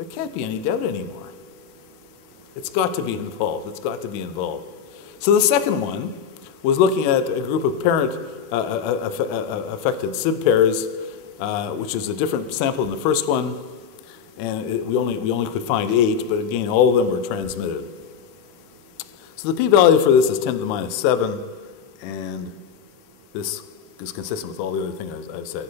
there can't be any doubt anymore. It's got to be involved. It's got to be involved. So the second one was looking at a group of parent-affected SIB pairs, which is a different sample than the first one, and we only could find 8, but again, all of them were transmitted. So the p-value for this is 10 to the minus 7, and this is consistent with all the other things I've said.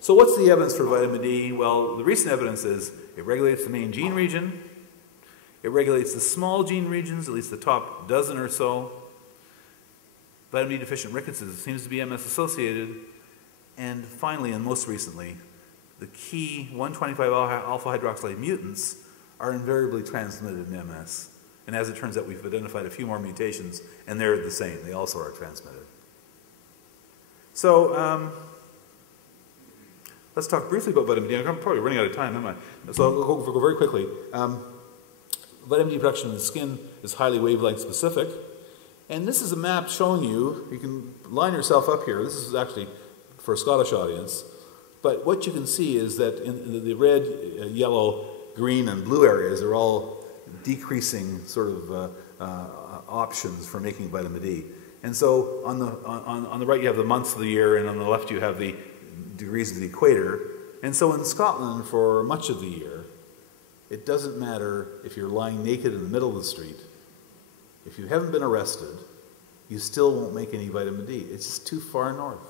So what's the evidence for vitamin D? Well, the recent evidence is it regulates the main gene region, it regulates the small gene regions, at least the top dozen or so. Vitamin D deficient rickets seems to be MS associated. And finally, and most recently, the key 125 alpha hydroxylase mutants are invariably transmitted in MS. And as it turns out, we've identified a few more mutations, and they're the same. They also are transmitted. So let's talk briefly about vitamin D. I'm probably running out of time, am I? So I'll go very quickly. Vitamin D production in the skin is highly wavelength specific. And this is a map showing you, you can line yourself up here. This is actually for a Scottish audience. But what you can see is that in the red, yellow, green, and blue areas are all decreasing sort of options for making vitamin D. And so on the right you have the months of the year, and on the left you have the degrees of the equator. And so in Scotland, for much of the year, it doesn't matter if you're lying naked in the middle of the street. If you haven't been arrested, you still won't make any vitamin D. It's just too far north.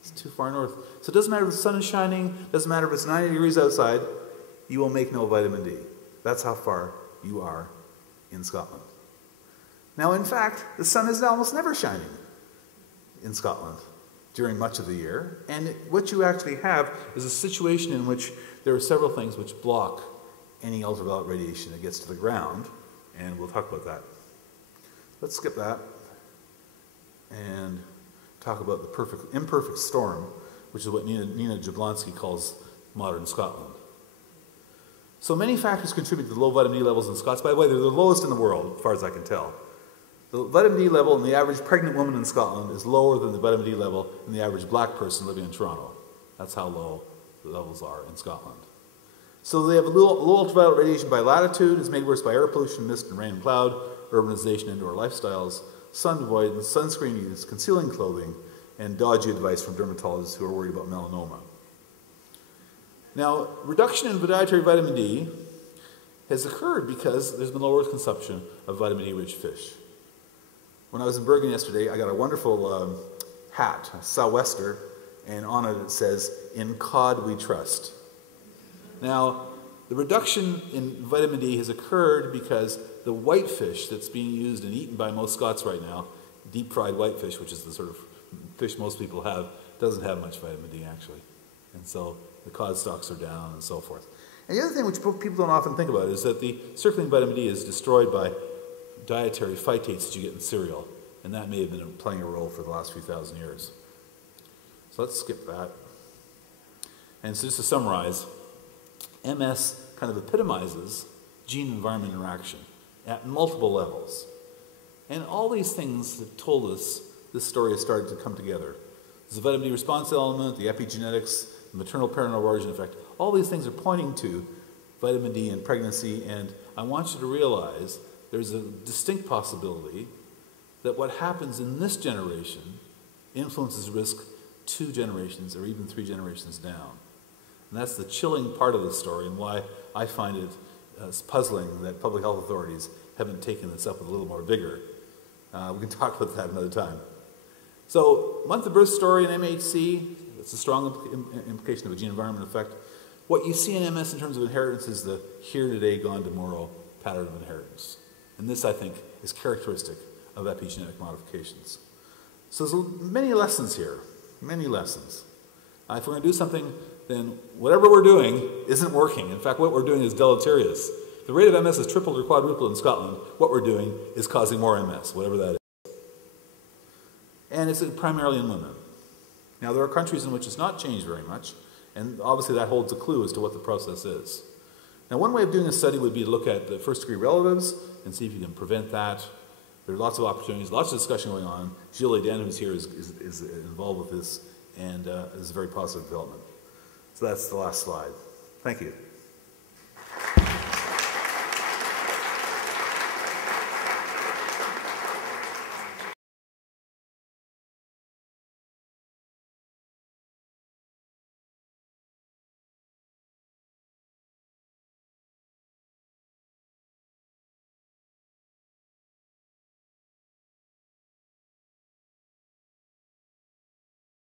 It's too far north. So it doesn't matter if the sun is shining, doesn't matter if it's 90 degrees outside, you will make no vitamin D. That's how far you are in Scotland. Now, in fact, the sun is almost never shining in Scotland during much of the year. And what you actually have is a situation in which there are several things which block any ultraviolet radiation that gets to the ground. And we'll talk about that. Let's skip that and talk about the imperfect storm, which is what Nina Jablonski calls modern Scotland. So many factors contribute to the low vitamin D levels in Scots. By the way, they're the lowest in the world, as far as I can tell. The vitamin D level in the average pregnant woman in Scotland is lower than the vitamin D level in the average black person living in Toronto. That's how low the levels are in Scotland. So they have low ultraviolet radiation by latitude. It's made worse by air pollution, mist and rain and cloud, urbanization, indoor lifestyles, sun avoidance, sunscreen use, concealing clothing, and dodgy advice from dermatologists who are worried about melanoma. Now, reduction in dietary vitamin D has occurred because there's been lower consumption of vitamin D-rich fish. When I was in Bergen yesterday, I got a wonderful hat, a sou'wester, and on it says, "In cod we trust." Now, the reduction in vitamin D has occurred because the whitefish that's being used and eaten by most Scots right now, deep-fried whitefish, which is the sort of fish most people have, doesn't have much vitamin D, actually. And so the cod stocks are down and so forth. And the other thing which people don't often think about is that the circulating vitamin D is destroyed by dietary phytates that you get in cereal. And that may have been playing a role for the last few thousand years. So let's skip that. And so just to summarize, MS kind of epitomizes gene-environment interaction at multiple levels. And all these things have told us this story has started to come together. There's a vitamin D response element, the epigenetics, the maternal parental origin effect. All these things are pointing to vitamin D in pregnancy, and I want you to realize there's a distinct possibility that what happens in this generation influences risk 2 generations or even 3 generations down. And that's the chilling part of the story and why I find it puzzling that public health authorities haven't taken this up with a little more vigor. We can talk about that another time. So, month of birth story in MHC, it's a strong implication of a gene-environment effect. What you see in MS in terms of inheritance is the here today, gone tomorrow pattern of inheritance. And this, I think, is characteristic of epigenetic modifications. So there's many lessons here, many lessons. If we're going to do something, then whatever we're doing isn't working. In fact, what we're doing is deleterious. The rate of MS is tripled or quadrupled in Scotland. What we're doing is causing more MS, whatever that is. And it's primarily in women. Now, there are countries in which it's not changed very much, and obviously that holds a clue as to what the process is. Now, one way of doing a study would be to look at the first-degree relatives and see if you can prevent that. There are lots of opportunities, lots of discussion going on. Gilles Dan, who's here, is involved with this, and is a very positive development. So that's the last slide. Thank you.